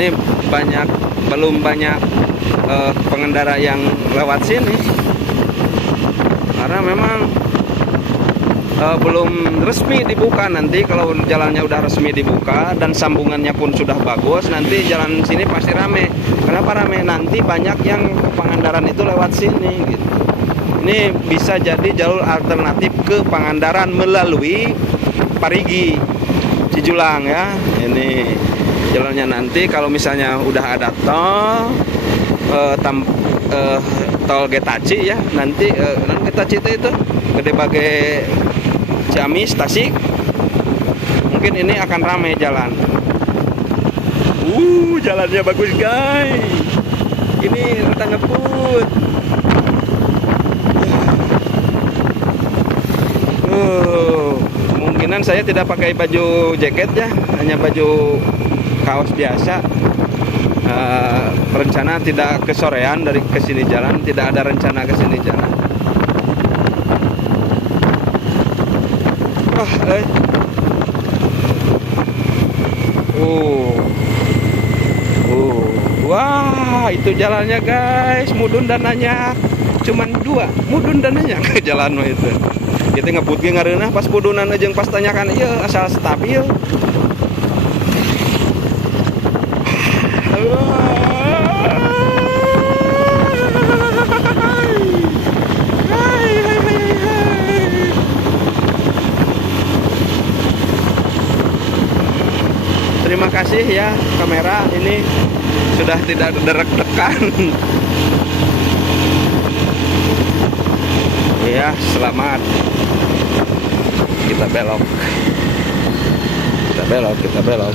Ini belum banyak pengendara yang lewat sini karena memang belum resmi dibuka. Nanti kalau jalannya udah resmi dibuka dan sambungannya pun sudah bagus, nanti jalan sini pasti rame. Kenapa rame? Nanti banyak yang Pangandaran itu lewat sini gitu. Ini bisa jadi jalur alternatif ke Pangandaran melalui Parigi Cijulang ya. Ini jalannya nanti kalau misalnya udah ada tol Getaci ya, nanti Getaci itu Gede Bage Ciamis Tasik, mungkin ini akan ramai jalan. Jalannya bagus guys. Ini rata ngebut. Kemungkinan saya tidak pakai baju jaket ya, hanya baju kaos biasa. Rencana tidak kesorean dari kesini jalan, tidak ada rencana kesini jalan. Wah, itu jalannya guys, mudun dananya cuman 2, mudun dananya ke jalan itu. Kita ngebut ge ngareunah pas mudunan jeung pas tanyakan ieu asal stabil. Terima kasih ya kamera, ini sudah tidak derek-dekan. Ya, selamat. Kita belok. Kita belok.